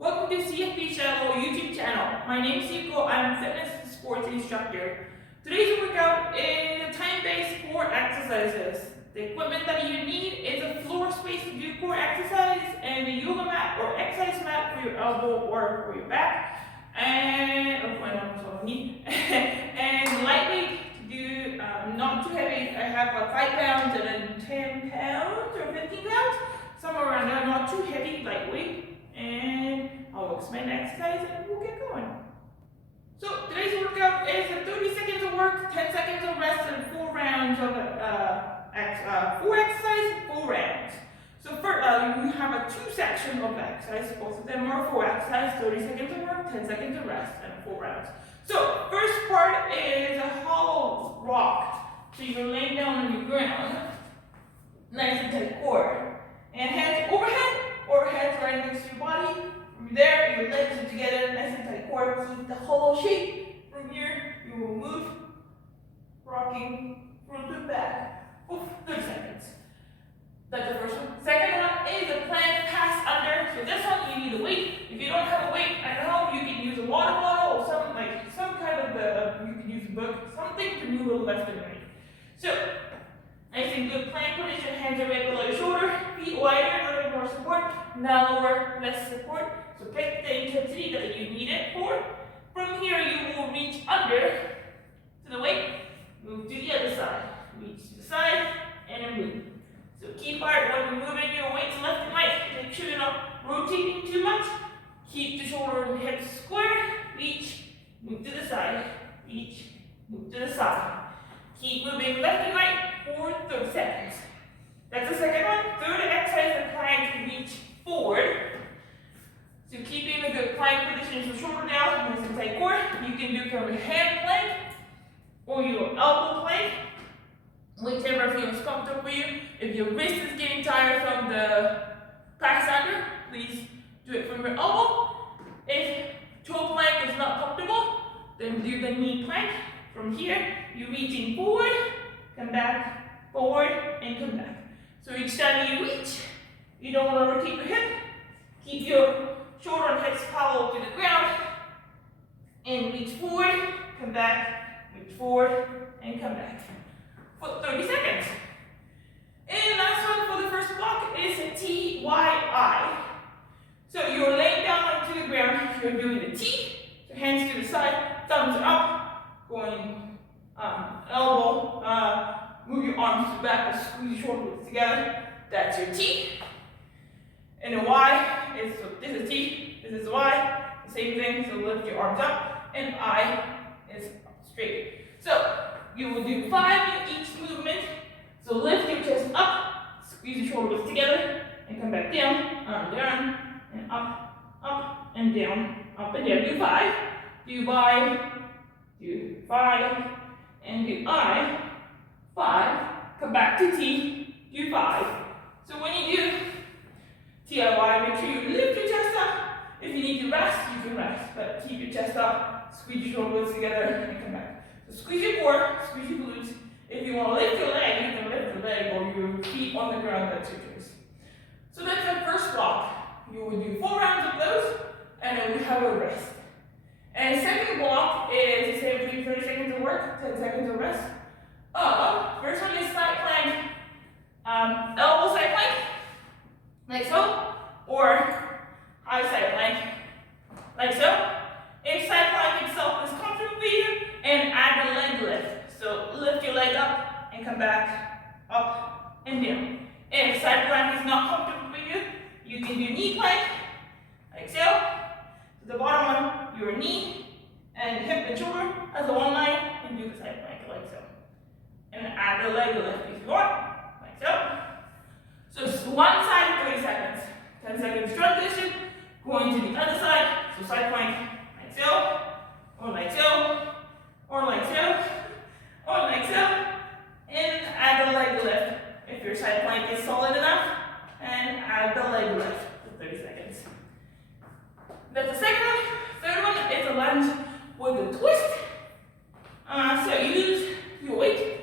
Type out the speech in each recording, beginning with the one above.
Welcome to CFP channel YouTube channel. My name is Yuko. I'm a fitness and sports instructor. Today's workout is time-based core exercises. The equipment that you need is a floor space to do core exercise and a yoga mat or exercise mat for your elbow or for your back, and and lightweight to do, not too heavy. I have 5 pounds and then 10 pounds or 15 pounds, somewhere around there. Not too heavy, lightweight. And I'll explain the exercise and we'll get going. So today's workout is 30 seconds of work, 10 seconds of rest, and 4 rounds of 4 exercises, 4 rounds. So first, you have a 2 section of exercise. Both of them are 4 exercises, 30 seconds of work, 10 seconds of rest, and 4 rounds. So first part is a hollow rock. So you're laying down on your ground, nice and tight core, and hands overhead or hands right next to your body. From there, your legs are together, nice and tight core. Keep the hollow shape. From here, you will move, rocking front to back for 30 seconds. That's the first one. Second one is a plank pass under. So this one, you need a weight. If you don't have a weight at home, you can use a water bottle or some kind of, you can use a book, something to move a left and right. So, nice and good plank position, hands are right below your shoulder, feet wider, a little more support, narrower, less support. So pick the intensity that you need it for. From here, you will reach under to the weight, move to the other side, reach to the side, and then move. So key part when you're moving your weights left and right, make sure you're not rotating too much. Keep the shoulder and hips square, reach, move to the side, reach, move to the side. Keep moving left and right for 30 seconds. That's the second one. Third exercise, the plank reach forward. So keeping a good plank position, so shoulder down, nice and tight core. You can do from a hand plank or your elbow plank, whichever feels comfortable for you. If your wrist is getting tired from the pass under, please do it from your elbow. If toe plank is not comfortable, then do the knee plank. From here, you're reaching forward, come back, forward, and come back. So each time you reach, you don't want to rotate your hip. Keep your shoulder and hips parallel to the ground. And reach forward, come back, reach forward, and come back. For 30 seconds. And last one for the first block is a TYI. So you're laying down onto the ground, you're doing the T, so hands to the side, thumbs are up, going elbow, move your arms to the back and squeeze your shoulders together. That's your T. And the Y is, so this is T, this is Y, the same thing, so lift your arms up, and I is straight. So you will do 5 in each movement. So lift your chest up, squeeze your shoulders together, and come back down, down, and up, and down, up and down. Do 5, do Y, do 5, and do I, 5, come back to T, do 5. So when you do TIY, make sure you lift your chest up. If you need to rest, you can rest, but keep your chest up, squeeze your shoulders together, and come back. So squeeze your core, squeeze your glutes. If you want to lift your leg, you can lift your leg or your feet on the ground, that's your choice. So that's the first block. You will do 4 rounds of those, and then we have a rest. And second block is the same thing, 30 seconds of work, 10 seconds of rest. First one is side plank, elbow side plank, like so, or high side plank, like so. If side plank itself is comfortable for you, and add the leg lift. So lift your leg up and come back, up and down. If side plank is not comfortable for you, you can do knee plank, like so. To the bottom one, your knee and hip and shoulder as a one line, and do the side plank like so. And add the leg lift if you want, like so. So one side, 30 seconds. 10 seconds transition, going to the other side. So side plank, like so, or like so, or like so, or like so. And add the leg lift. If your side plank is solid enough, and add the leg lift for 30 seconds. That's the second one. Third one is a lunge with a twist. So you use your weight.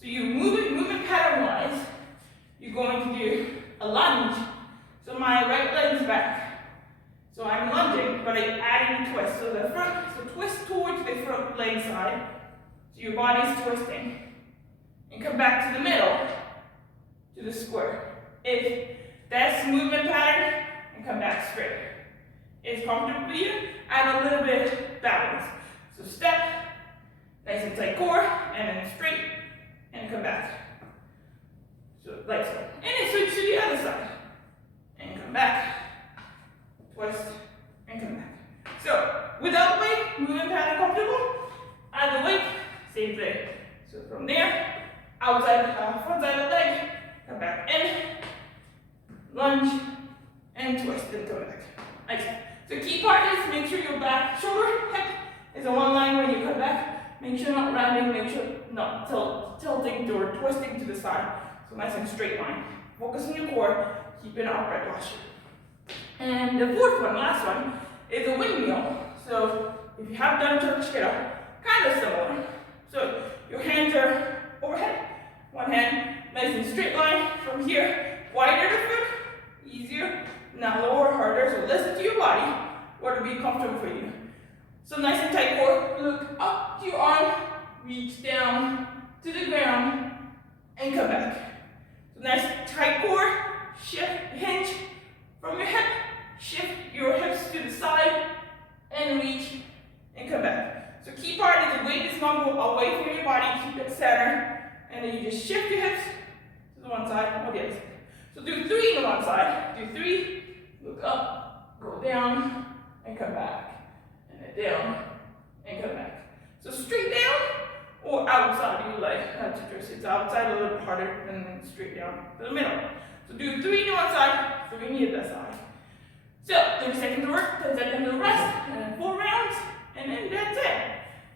So you movement pattern wise, you're going to do a lunge. So my right leg is back. So I'm lunging, but I'm adding a twist. So the front, so twist towards the front leg side. So your body's twisting. And come back to the middle, to the square. If that's the movement pattern, and come back straight. It's comfortable for you, add a little bit of balance. So step, nice and tight core, and then straight, and come back. So like so. And then switch to the other side. And come back, twist, and come back. So without weight, movement pattern comfortable, add the weight, same thing. So from there, outside, front side of the leg, come back in, lunge, and twist, and come back. Like so. So key part is make sure your back, shoulder, hip is in one line when you come back. Make sure not rounding, make sure not tilting or twisting to the side. So nice and straight line. Focus on your core, keep an upright posture. And the fourth one, last one, is a windmill. So if you have done Turkish get-up, kind of similar. So your hands are overhead, one hand, nice and straight line from here, wider the foot, easier. Now lower, harder, so listen to your body, what will be comfortable for you. So nice and tight core, look up to your arm, reach down to the ground, and come back. So nice tight core, shift, hinge from your hip, shift your hips to the side, and reach, and come back. So key part is the weight is not go away from your body, keep it center, and then you just shift your hips to the one side or the other side. So do 3 on one side, do 3, look up, go down, and come back, and then down, and come back. So straight down, or outside, you like, it's outside a little bit harder, and then straight down to the middle. So do 3 on one side, 3 on the other side. So 30 seconds to work, 10 seconds to rest, and then 4 rounds, and then that's it.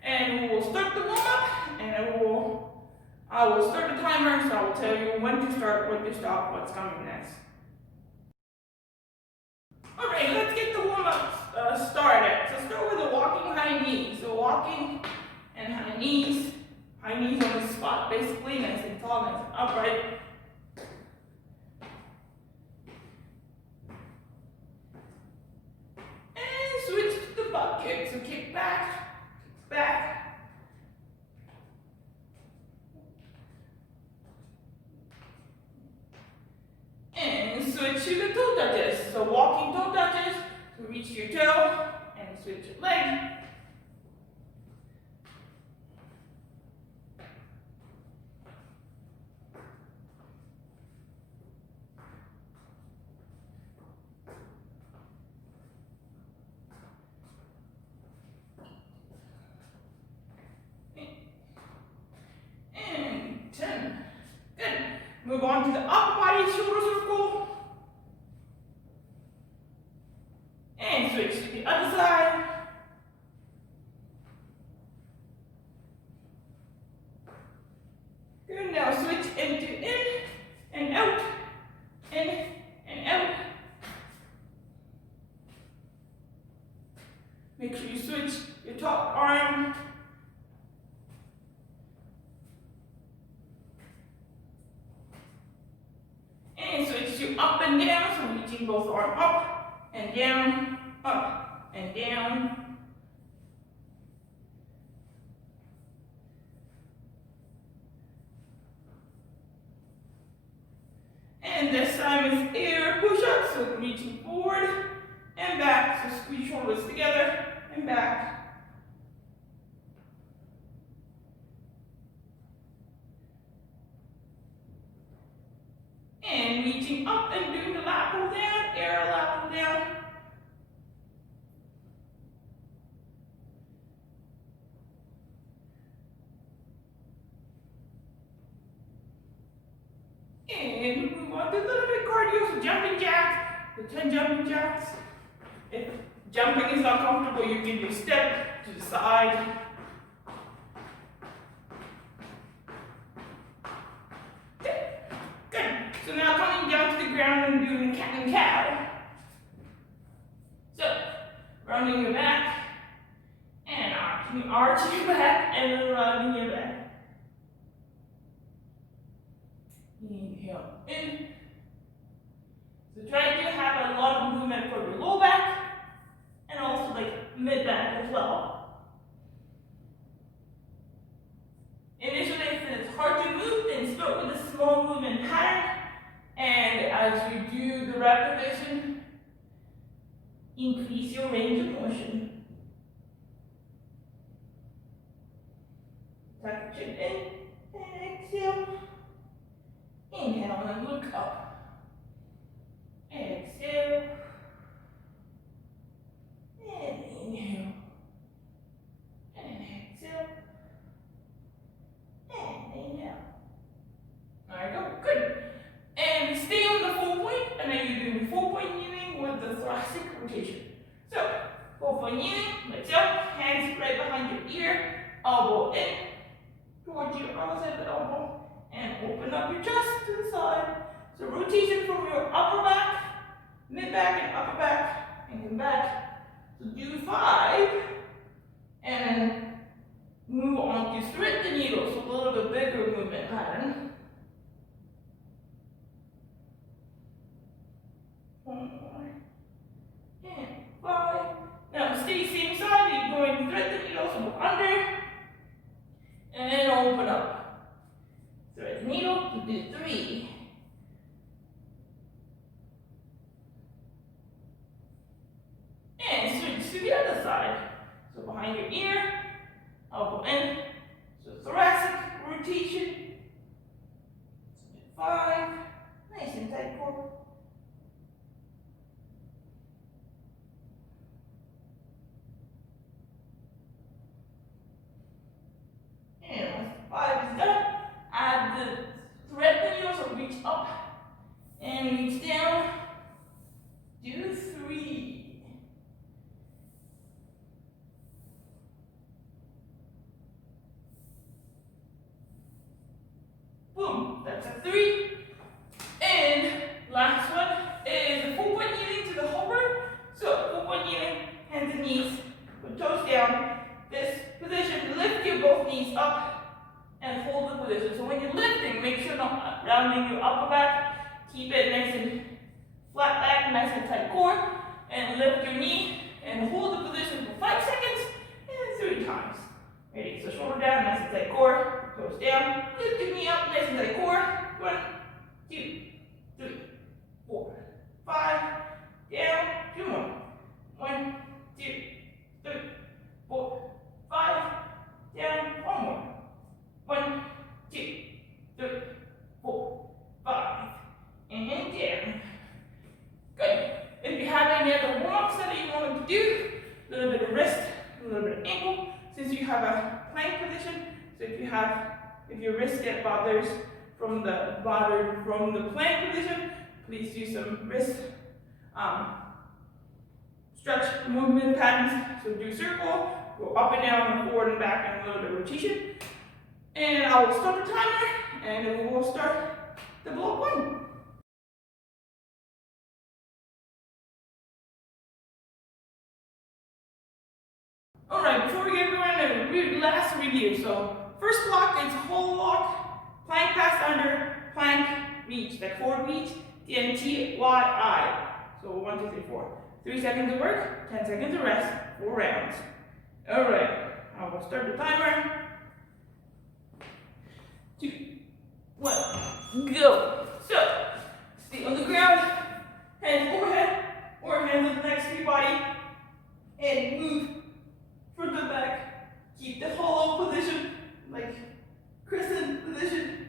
And we will start the warm up, and I will start the timer, so I will tell you when to start, when to stop, what's coming next. Alright, let's get the warm up started. So start with a walking high knee. So walking and high knees on the spot, basically, nice and tall, nice and upright. And switch to the butt kick. So kick back, and switch to the toe touches. So walking toe touches, so reach your toe and switch your leg. And 10. Good. Move on to the upper body shoulder circle. And switch to the other side. Good. Now switch into in and out, in and out. Make sure you switch your top arm. And switch to up and down, so reaching both arms up and down, up and down. And this time is air push-ups, so reaching forward and back, so squeeze shoulders together and back. And reaching up and doing the lateral down, air lateral down. And move on to a little bit cardio, so jumping jack, the 10 jumping jacks. If jumping is not comfortable, you can do step to the side. So now coming down to the ground and doing cat and cow. So, rounding your back, and arching your back, and then rounding your back. Inhale in. So try to have a lot of movement for your low back as you do the repetition, increase your range of motion. Tuck your chin in, and exhale. Inhale and look up. Exhale. And inhale. And exhale. And inhale. There you go. Good. And stay on the 4-point, and then you're doing 4-point kneeling with the thoracic rotation. So, 4-point kneeling, let's go. Hands right behind your ear, elbow in, towards your other side of the elbow, and open up your chest to the side. So, rotation from your upper back, mid back, and upper back, and come back. So, do 5, and then move on to thread the needle, so a little bit bigger movement pattern. 1 more, and 5. Now stay same side, you're going to thread the needle, so go under, and then open up. Thread the needle to do 3. And switch to the other side. So behind your ear, elbow in, so thoracic rotation. 5, nice and tight core. And once 5 is done, add the thread the needle, so reach up and reach down. Do 3. Boom, that's a 3. And last one is a 4-point kneeling to the hover. So 4-point kneeling, hands and knees, put toes down. This position, lift your both knees up and hold the position. So when you're lifting, make sure not rounding your upper back. Keep it nice and flat back, nice and tight core. And lift your knee and hold the position for 5 seconds and 3 times. Ready? So shoulder down, nice and tight core. Toes down. Lift your knee up, nice and tight core. 1, 2, 3, 4, 5. Down. 2 more. 1, 2, 3, 4, 5. Down. 1 more. 1, 2, 3, 4, 5. And down. Good. If you have any other warm-ups that you want to do, a little bit of wrist, a little bit of ankle, since you have a plank position. So if your wrist get bothered from the plank position, please do some wrist stretch movement patterns. So do circle, go up and down, and forward and back, and a little bit of rotation. And I will start the timer, and then we will start the block 1. Alright, before we get going, last review. So first block is whole walk, plank pass under, plank reach, like forward reach, TNTYI. So 1, 2, 3, 4. 3 seconds of work, 10 seconds of rest, 4 rounds. Alright, I will start the timer. 2, 1, go. So, stay on the ground, hands forehead, or hands on the next to your body, and move front to back. Keep the hollow position, like crescent position,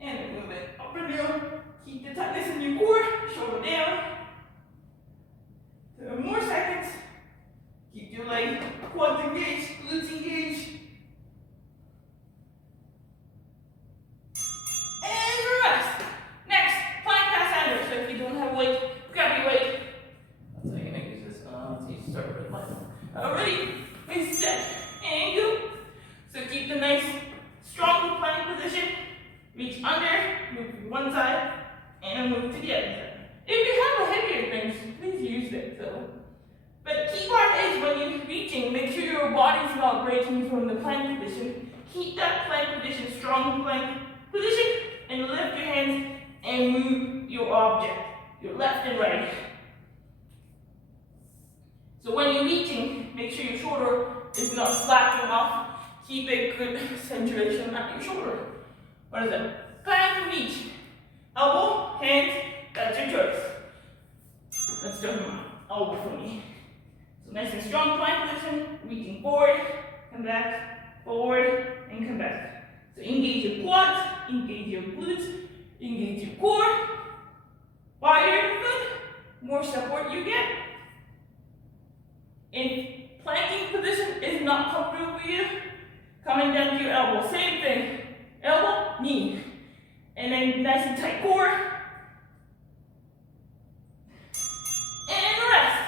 and then move it up and down. Keep the tightness in your core, shoulder down. 7 more seconds. Keep your leg quads engaged, glutes engaged. And rest. Next, plank pass under. So if you don't have weight, grab your weight. That's how you're gonna use this. Let's start with mine. Alright, and set and go. So keep the nice, strong plank position. Reach under, move to one side, and move to the other side. If you have a heavier bench, please use it. But key part is when you're reaching, make sure your body's not breaking from the plank position. Keep that plank position, strong plank position, and lift your hands and move your object, your left and right. So when you're reaching, make sure your shoulder is not slacking off. Keep a good centration at your shoulder. What is it? Plank reach. Elbow, hands, elbow for me. So nice and strong plank position, reaching forward, come back, forward, and come back. So engage your quads, engage your glutes, engage your core. Wider your foot, more support you get. If planking position is not comfortable for you, coming down to your elbow, same thing. Elbow, knee. And then nice and tight core. And rest.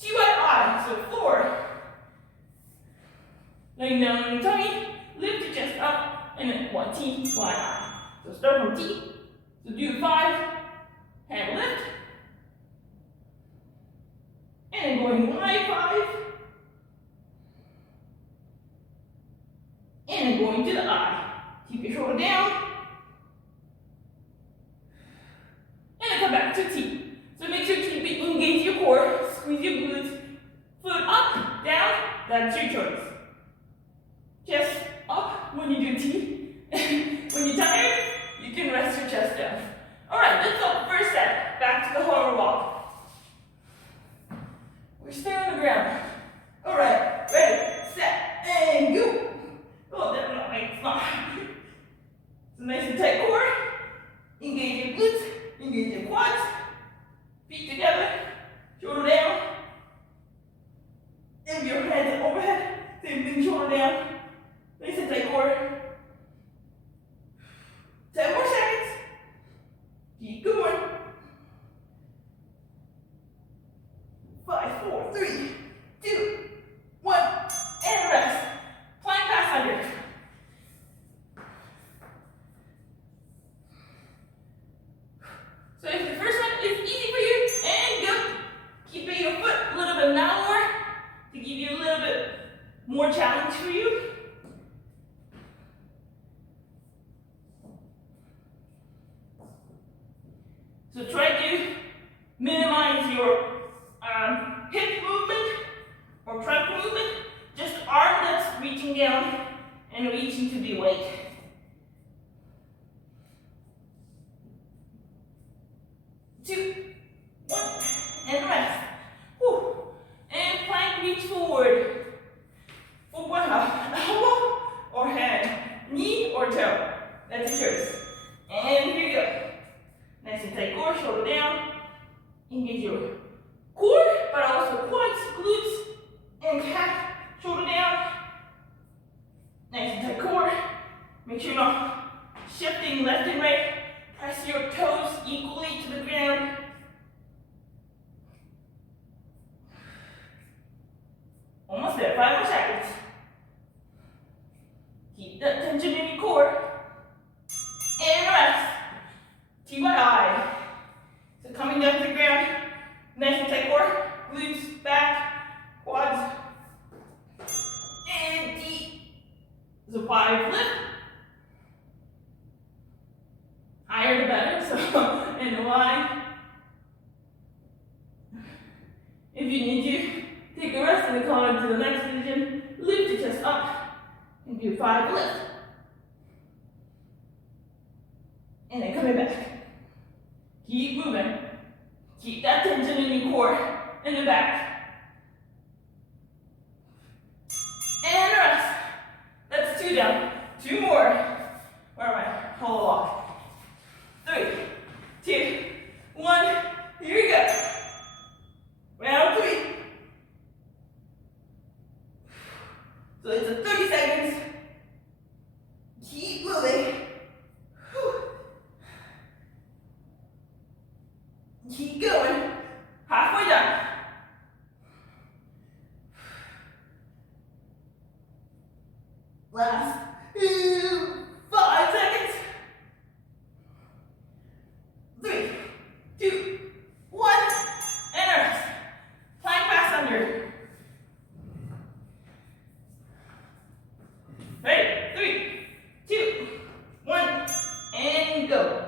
TYI, so forward. Laying down on your tummy, lift your chest up, and then one TYI. So start from T. So do 5, hand lift. And then going high 5. And then going to the I. Keep your shoulder down. And then come back to T. So make sure to engage your core, squeeze your glutes, foot up, down, that's your choice. Chest up when you do T. When you're tired, you can rest your chest down. Alright, let's go. First set, back to the hover walk. We stay on the ground. Alright, ready, set, and go. Oh, that's not right, it's not. So nice and tight core. Engage your glutes, engage your quads. Feet together, shoulder down. If your hands are overhead, same thing, shoulder down. Nice and tight core. 10 more seconds. Keep going. 5, 4, 3, 2, 1, and rest. Plank pass under. So if the first one is easy for you, and go, keeping your foot a little bit narrower to give you a little bit more challenge for you. So try to minimize your hip movement or trunk movement. Just arm that's reaching down and reaching to the weight. Two, 1, and rest. Whew. And plank, reach forward. Forward, elbow or hand, knee or toe. That's your choice. And here you go. Nice and tight core, shoulder down. Engage your core, but also quads, glutes, and calf. Shoulder down. Nice and tight core. Make sure you're not shifting left and right. Press your toes equally to the ground. Almost there, 5 more seconds. Keep that tension in your core. And rest. TYI. So coming down to the ground, nice and tight core, glutes, back, quads, and deep. So 5 lift. Higher the better, so and Y. If you need to, take a rest and come on to the next position. Lift your chest up and do 5 lift. And then coming back. Keep moving. Keep that tension in your core in the back. And rest. That's 2 down. 2 more. Alright, hollow walk. 3, 2, 1. Here we go. Round 3. So it's a 30 seconds. Keep moving. Keep going. Halfway done. Last 5 seconds. 3, 2, 1, and rest. Plank pass under. Ready? 3, 2, 1, and go.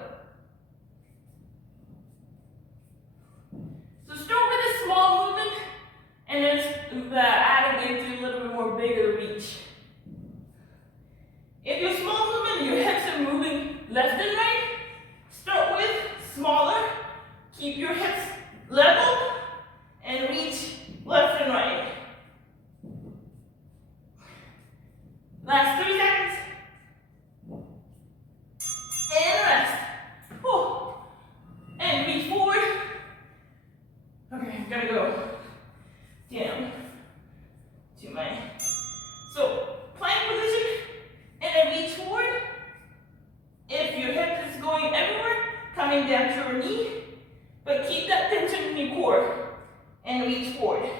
But keep that tension in your core and reach forward.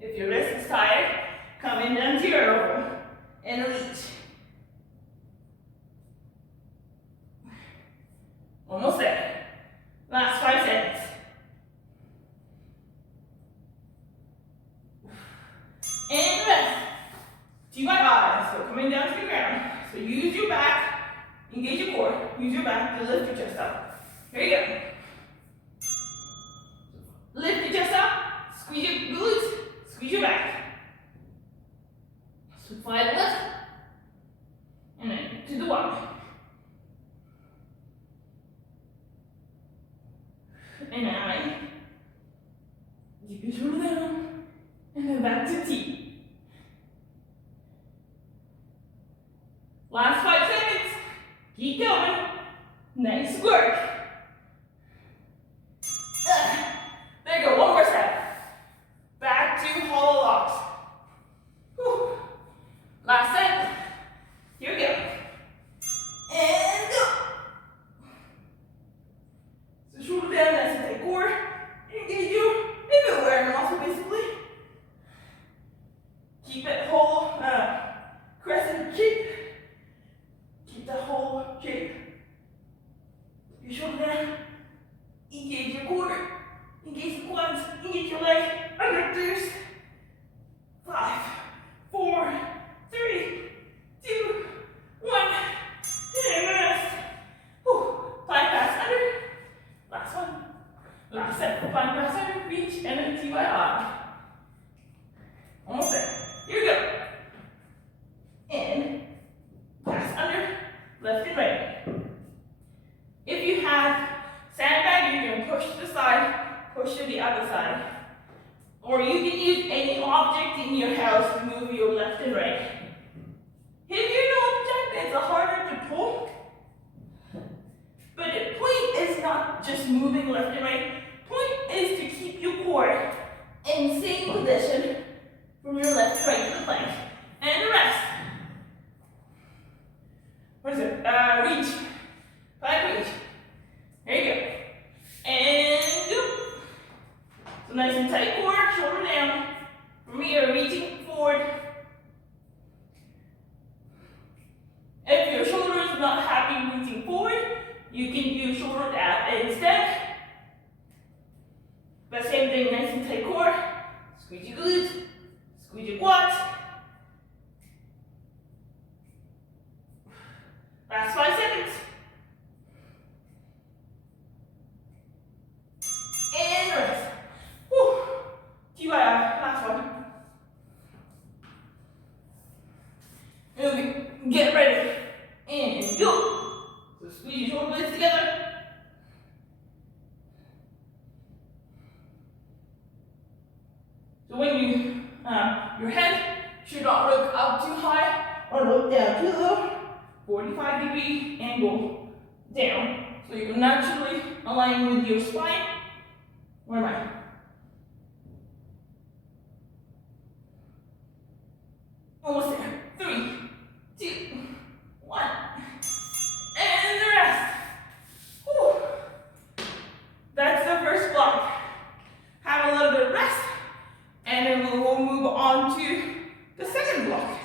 If your wrist is tired, come in down to your elbow and reach. Almost there. Last 5 seconds. And rest. TYI, so coming down to the ground. So use your back, engage your core, use your back to lift your chest up. Here you go. Lift your chest up, squeeze your glutes, squeeze your back. So 5 left, and then to the 1. And 9. Keep your shoulder down, and then back to T. Last 5 seconds. Keep going. Nice work. There you go. One more set. Back to hollow locks. Whew. Last set. Here we go. And go. So shoulder down. Nice and tight core. Engage your everywhere muscle basically. Keep it whole. Crescent shape. Keep the whole shape. Your shoulder down. Engage your core. Engage the quads. Engage your leg. Underdeuce. 5, 4, 3, 2, 1. And rest. Whew. Plank pass under. Last one. Last set. Plank pass under. Reach and then TYI. Almost there. Here we go. In. Pass under. Left and right. If you have sandbag, you can push to the side, push to the other side. Or you can use any object in your house to move your left and right. If your object is harder to pull, but the point is not just moving left and right. Point is to keep your core in same position from your left and right to the plank. And rest. What is it? Reach. Plank reach. There you go. And go. So nice and tight core, shoulder down. From here, reaching forward. If your shoulder is not happy reaching forward, you can use shoulder down instead. But same thing, nice and tight core. Squeeze your glutes, squeeze your quads. Last 5 seconds. And rest. Whew. TYI, last one. Okay, get ready. And go. So squeeze your shoulder blades together. So when you, your head should not look up too high or look down too low. 45-degree angle down. So you can naturally align with your spine. Where am I? Almost there. 3, 2, 1. And the rest. Whew. That's the first block. Have a little bit of rest. And then we'll move on to the second block.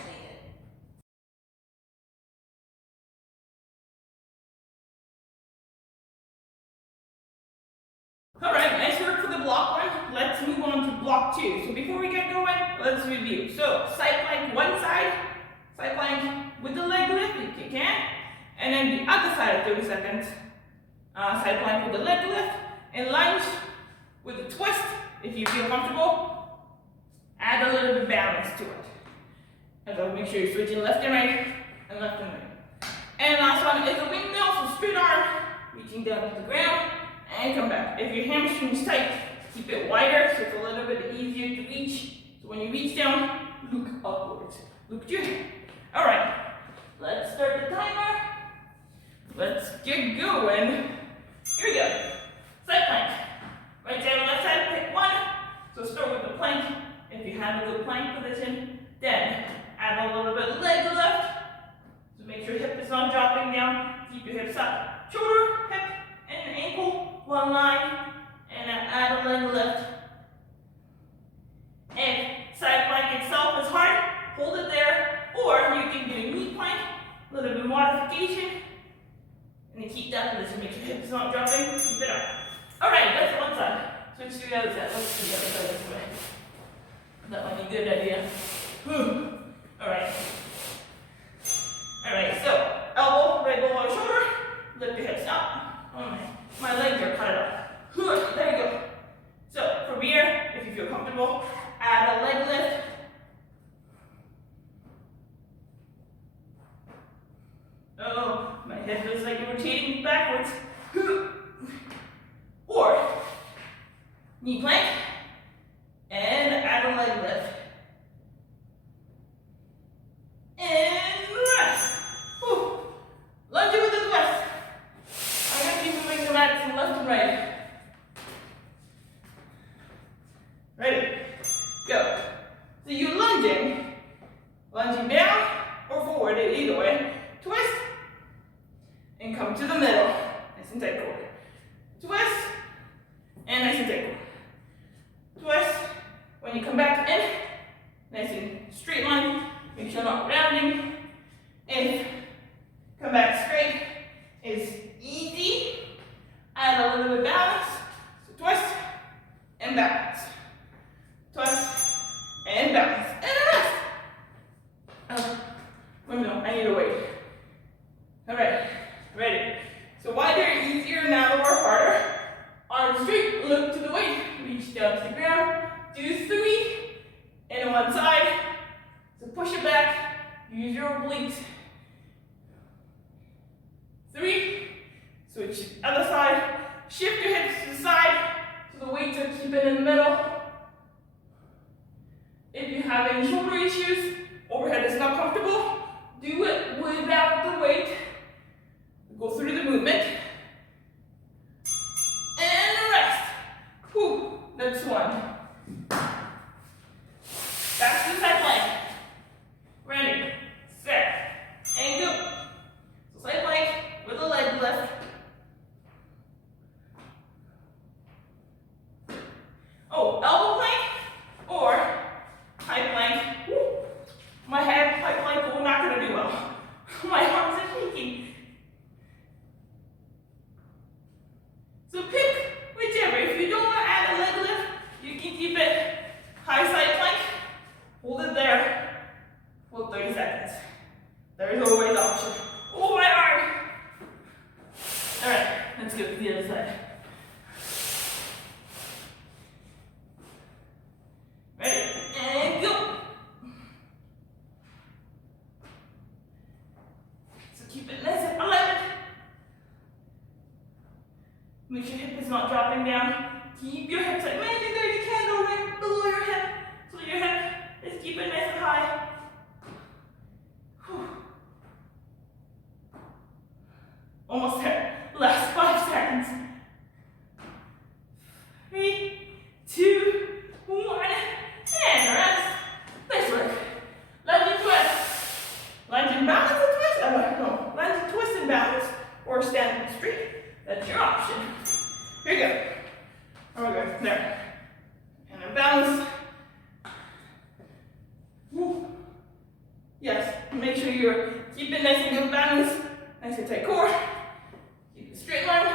Alright, nice work for the block 1. Let's move on to block 2. So before we get going, let's review. So side plank one side plank with the leg lift if you can. And then the other side 30 seconds. Side plank with the leg lift. And lunge with a twist if you feel comfortable. Add a little bit of balance to it. And so make sure you're switching left and right and left and right. And last one is a windmill, so straight arm, reaching down to the ground. And come back. If your hamstring is tight, keep it wider so it's a little bit easier to reach. So when you reach down, look upwards. Look to your hand. Alright, let's start the timer. Let's get going. Here we go. Side plank. Right side, left side, pick one. So start with the plank. If you have a good plank position, then add a little bit of leg lift. So make sure hip is not dropping down. Keep your hips up. Shoulder, hip, and ankle one line, and add a leg lift. If side plank itself is hard, hold it there, or you can do knee plank, a little bit of modification, and then keep that position. Make sure your hips not dropping, keep it up. Alright, that's one side. Switch to the other side. Let's do the other side this way. That might be a good idea. Alright. Alright, so elbow right below our shoulder, lift your hips up. Oh my legs are cut up. There you go. So from here, if you feel comfortable, add a leg lift. Oh, my head feels like you're rotating backwards. Or knee plank and add a leg lift. And rest. Lunge with the twist. I'm going to be moving the mat from left and right. Ready? Go. So you're lunging down or forward, either way. Twist and come to the middle. Nice and tight core. Twist and nice and tight core. Twist. When you come back in, nice and straight line. Make sure you're not rounding. And come back straight is easy. Add a little bit of balance. So twist and balance. Twist and balance. And rest. Windmill, I need a weight. Alright, ready. So why they're easier now or harder? Arms straight, look to the weight. Reach down to the ground. Do 3 and one side. So push it back. Use your obliques. 3. Switch other side. Shift your hips to the side so the weights are keeping in the middle. If you have any shoulder issues, overhead is not comfortable, do it without the weight. Go through the movement. And rest. That's one. Back to the side plank. Ready, set, and go. So side plank with a leg lift. Oh, elbow plank or high plank. My high plank, we're not going to do well. My arms are shaking. So pick whichever. If you don't want to add a leg lift, you can keep it high side plank. Hold it there for 30 seconds. There is always option. Oh, my arm. All right, let's go to the other side. Ready, and go. So keep it nice and alignment. Make sure your hip is not dropping down. Keep your hips like imagine there's a candle right below your hip. So your hip is keeping nice and high. Almost there. Last 5 seconds. 3, 2, 1, and rest. Nice work. Lunge and twist. Lunge and balance and twist. No, lunge and twist and balance. Or stand straight. That's your option. Here you go. Oh, okay, there. And a balance. Yes, make sure you're keeping nice and good balance. Nice and tight core. Keep it straight line.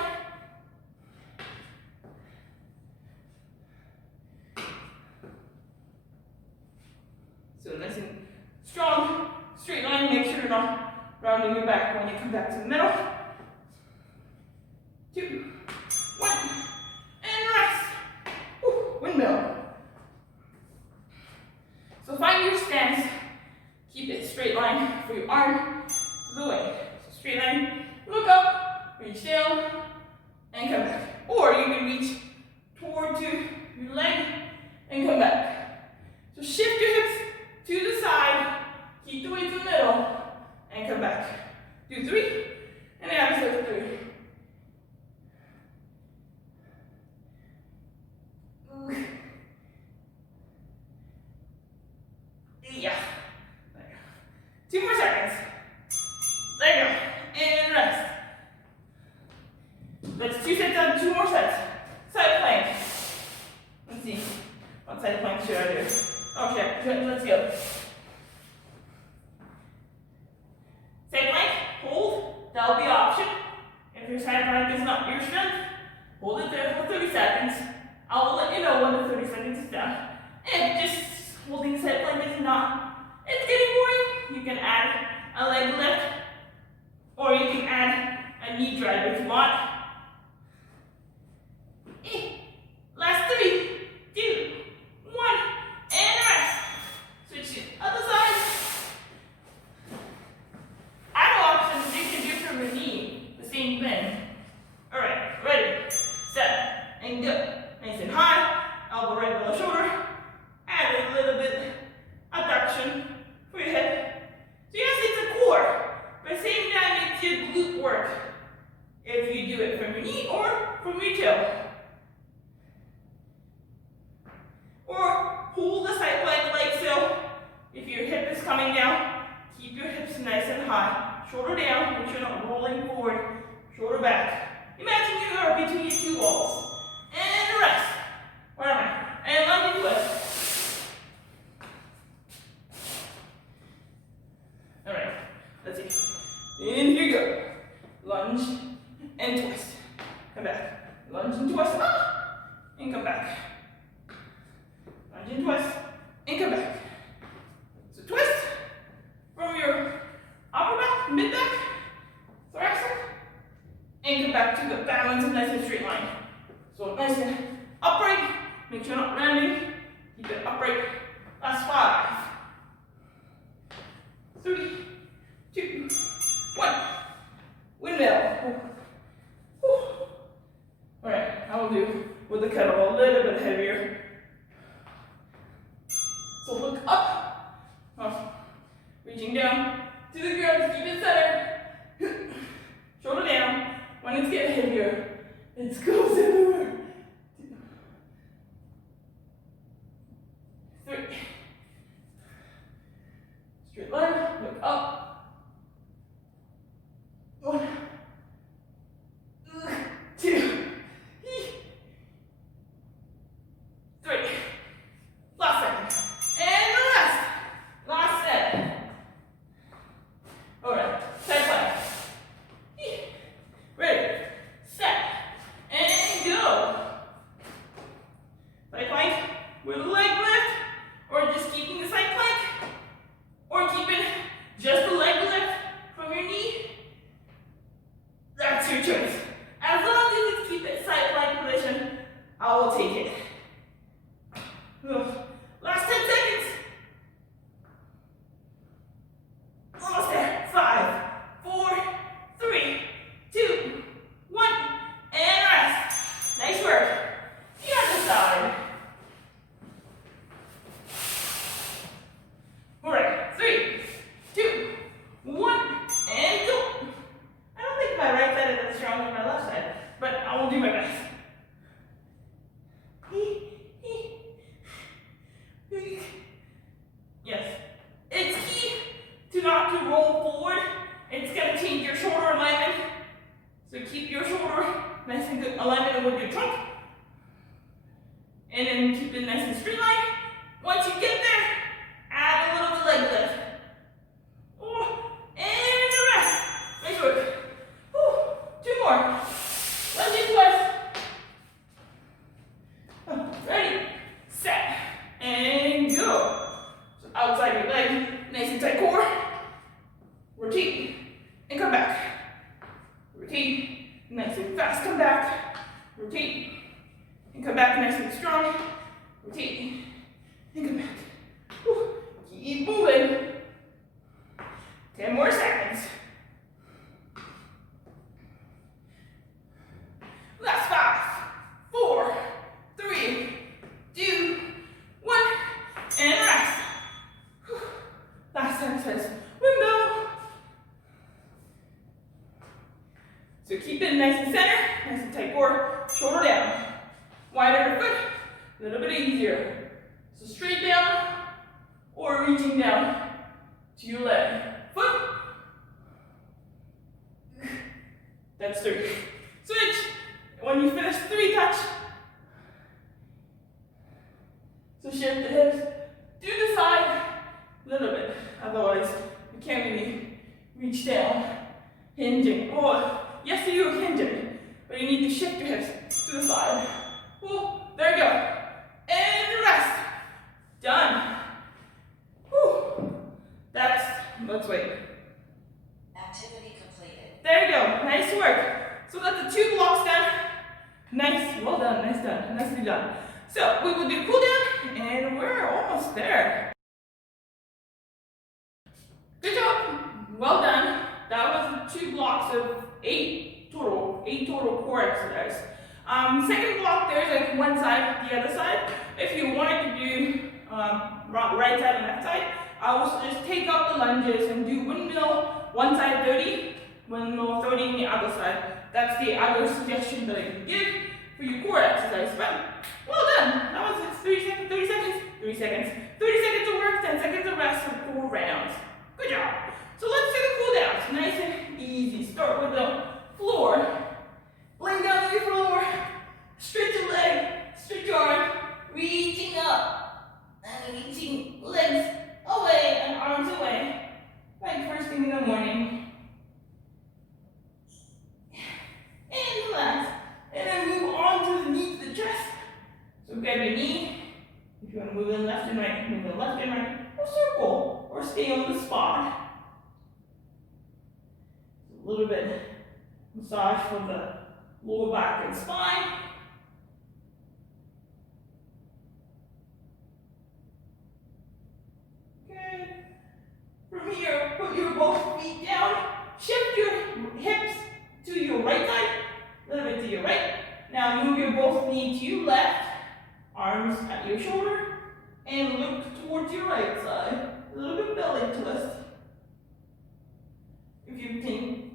So nice and strong, straight line. Make sure you're not rounding your back when you come back to the middle. 2, 1, and rest. Windmill. So find your stance. Keep it straight line for your arm to the way. So straight line, look up, reach down, and come back. Or you can reach toward your leg and come back. So shift your hips to the side, keep the weight in the middle, and come back. Do 3, and another 2 more sets. Side plank. Let's see. What side plank should I do? Okay, let's go. Side plank, hold. That'll be option. If your side plank is not your strength, hold it there for 30 seconds. I will let you know when the 30 seconds is done. If just holding side plank is not, it's getting boring, you can add a leg lift, or you can add a knee drive if you want. Last 3, 2, 1, and rest. Switch to the other side. Add options you can do from your knee, the same thing. Alright, ready, set, and go. Nice and high, elbow right below shoulder. Add a little bit adduction for your hip. So yes, it's a core, but at the same time it's your glute work. If you do it from your knee or from your toe. Or hold the side plank like so. If your hip is coming down, keep your hips nice and high. Shoulder down, make sure you're not rolling forward. Shoulder back. Imagine you are between your 2 walls. And rest. Where am I? And lunge and twist. Alright, let's see. In here you go. Lunge and twist. Come back. Lunge and twist. And come back. Lunge and twist. And come back. So twist from your upper back, mid back, thoracic, and come back to the balance and nice and straight line. So nice and upright. Make sure you're not rounding. Keep it upright. Last 5, 3, 2, 1. Windmill. Alright, I will do with the kettlebell a little bit heavier. So look up. Reaching down to the ground. Keep it centered. Shoulder down. When it's getting heavier, it goes everywhere. 3. Straight line, look up. 1, 2, 3. Last second. And rest. Last set. Alright, side plank. Ready, set, and go. Side plank with a leg lift, or just keeping the side plank, or keeping just the leg lift from your knee. That's your choice. As long as you keep it side plank position, I will take it. Last 10 seconds. Almost there. 5, 4, 3, 2, 1, and rest. Nice work. The other side. Alright, 3, 2, 1, and go. I don't think my right side is as strong as my left side, but I will do my best. Yes. It's key to not to roll forward. It's going to change your shoulder alignment. So keep your shoulder nice and good alignment with your trunk. And then keep it nice and straight line. Once you get there, add a little bit leg lift. And the rest. Nice work. 2 more. Lunge and twist. Ready, set, and go. So outside your leg, nice and tight core. Rotate and come back. Rotate, nice and fast, come back. Rotate and come back nice and strong. Rotate and come back. Keep moving. 10 more seconds. Last 5, 4, 3, 2, 1, and rest. Last exercise. Windmill. So keep it nice and center, nice and tight core, shoulder down. Wider foot, a little bit easier. So straight down or reaching down to your leg. Foot. That's 3. Switch. When you finish 3, touch. So shift the hips to the side a little bit. Otherwise, you can't really reach down. Hinging. Oh, yes, you hinge it, but you need to shift your hips to the side. Oh, there you go. And rest. Done. Whew. Let's wait. Activity completed. There you go. Nice work. So that's the 2 blocks done. Nice. Well done. Nice done. Nicely done. So we will do cool down, and we're almost there. Good job. Well done. That was 2 blocks of 8 total core exercise. Second block, there's like one side, the other side. If you wanted to do right side and left side, I will just take out the lunges and do windmill, one side 30, windmill 30 on the other side. That's the other suggestion that I can give for your core exercise. But well done. That was 30 seconds, 30 seconds, 30 seconds, 30 seconds of work, 10 seconds of rest for 4 rounds. Good job. So let's do the cool downs. Nice and easy. Start with the floor. Lay down on your floor. Stretch your leg. Stretch your arm. Reaching up. And reaching legs away and arms away. Like first thing in the morning. And relax. And then move on to the knee to the chest. So grab your knee. If you want to move it left and right, move it left and right. Or circle. Or stay on the spot. A little bit massage from the lower back and spine. Good. From here, put your both feet down. Shift your hips to your right side. A little bit to your right. Now move your both knees to your left. Arms at your shoulder. And look towards your right side. A little bit belly twist.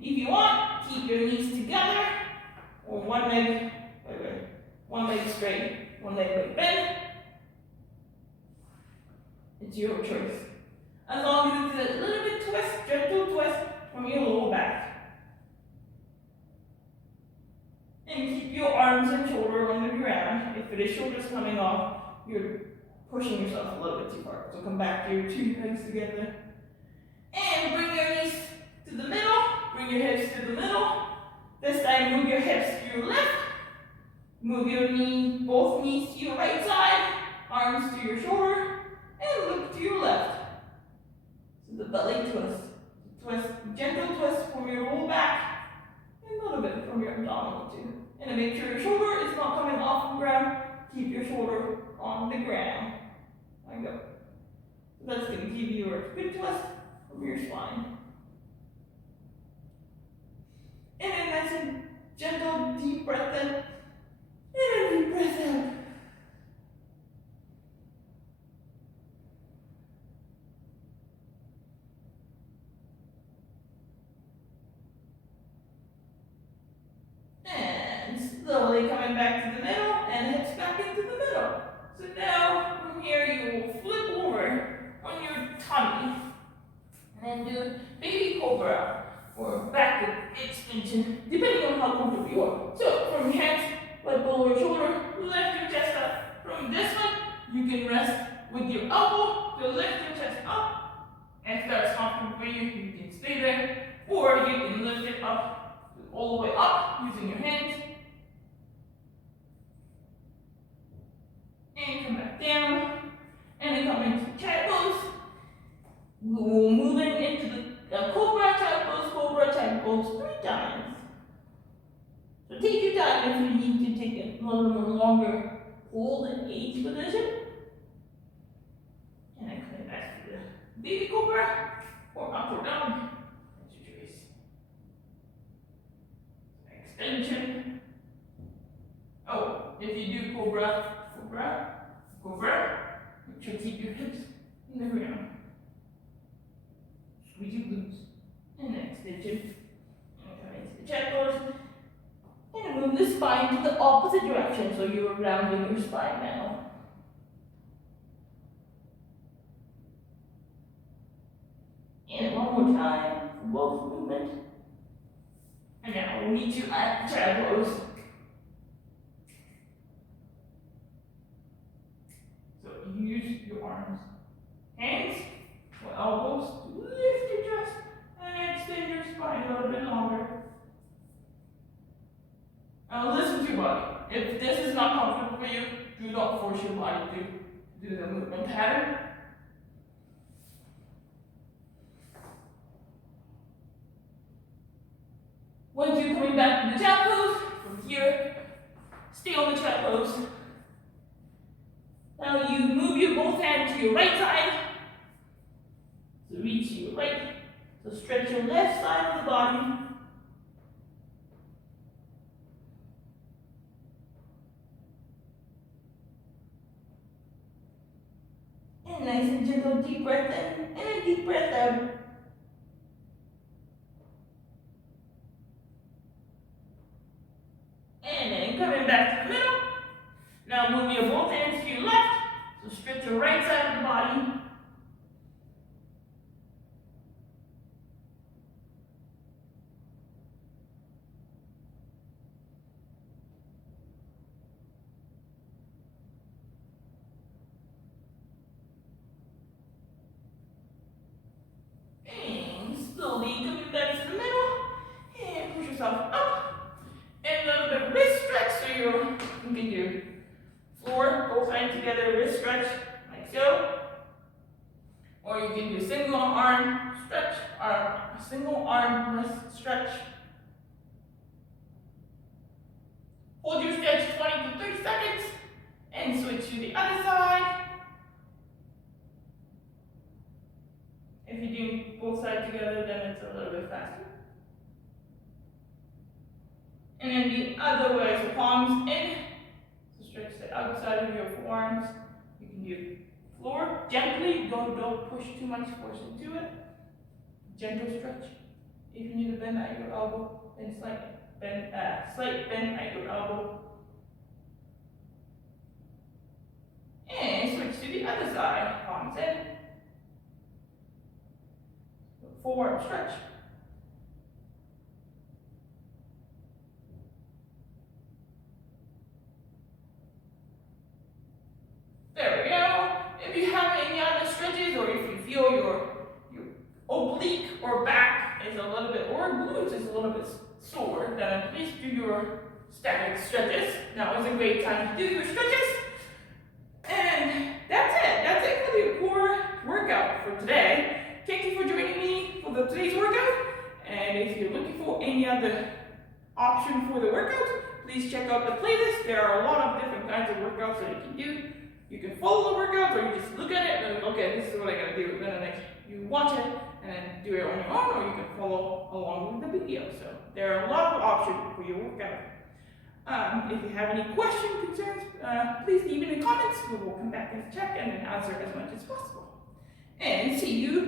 If you want, keep your knees together, or one leg straight, one leg bent. It's your choice. As long as it's a little bit twist, gentle twist from your lower back. And keep your arms and shoulder on the ground. If it is shoulders coming off, you're pushing yourself a little bit too far. So come back to your 2 legs together. And bring your knees to the middle. Bring your hips to the middle. This time move your hips to your left. Move your both knees to your right side. Arms to your shoulder. And look to your left. So the belly twist. Gentle twist from your lower back. And a little bit from your abdominal too. And make sure your shoulder is not coming off the ground. Keep your shoulder on the ground. There you go. That's going to give you a good twist from your spine. And then nice and gentle, deep breath in. And then deep breath out. And slowly coming back to the middle and hips back into the middle. So now from here you will flip over on your tummy and do baby cobra or back extension, depending on how comfortable you are. So from your hands, right below your shoulder, lift your chest up. From this one, you can rest with your elbow to lift your chest up. And if that's comfortable for you, you can stay there. Or you can lift it up, all the way up, using your hands. And come back down. And then come into cat pose. We're moving into the cobra, cat pose 3 times. So take your time if you need to take a little more longer hold in each position. And then come back to the baby cobra or up or down. That's your choice. Extension. Oh, if you do cobra, make sure to keep your hips in the ground. Squeeze your glutes. And then extension. And come into the cat pose. And move the spine to the opposite direction, so you're rounding your spine now. And one more time for both movement. And now we'll meet you at the cat pose. your arms. Hands or elbows to lift your chest and extend your spine a little bit longer. Now listen to your body. If this is not comfortable for you, do not force your body to do the movement pattern. Once you're coming back to the child pose, from here, stay on the child pose. Now you move your both hands to your right side. So reach your right. So stretch your left side of the body. And nice and gentle deep breath in and a deep breath out. And then coming back to the middle. Now move your both hands to your left. So stretch your right side of the body. And slowly coming back to the middle. And push yourself up. And a little bit of wrist stretch. So you can do floor, both hands together, wrist stretch, like so. Or you can do single arm stretch, or single arm wrist stretch. Hold your stretch 20 to 30 seconds and switch to the other side. If you're doing both sides together, then it's a little bit faster. And then the other way, so palms in. So stretch the outside of your forearms. You can do floor gently. Don't push too much force into it. Gentle stretch. If you need to bend at your elbow, then slight bend at your elbow. And switch to the other side. Palms in. Forearm stretch. There we go. If you have any other stretches, or if you feel your oblique or back is a little bit, or glutes is a little bit sore, then please do your static stretches. Now is a great time to do your stretches. And that's it. That's it for the core workout for today. Thank you for joining me for today's workout. And if you're looking for any other option for the workout, please check out the playlist. There are a lot of different kinds of workouts that you can do. You can follow the workout, or you just look at it and okay, this is what I gotta do. Then next you watch it and then do it on your own, or you can follow along with the video. So there are a lot of options for your workout. If you have any questions, concerns, please leave it in the comments. We will come back and check and answer as much as possible. And see you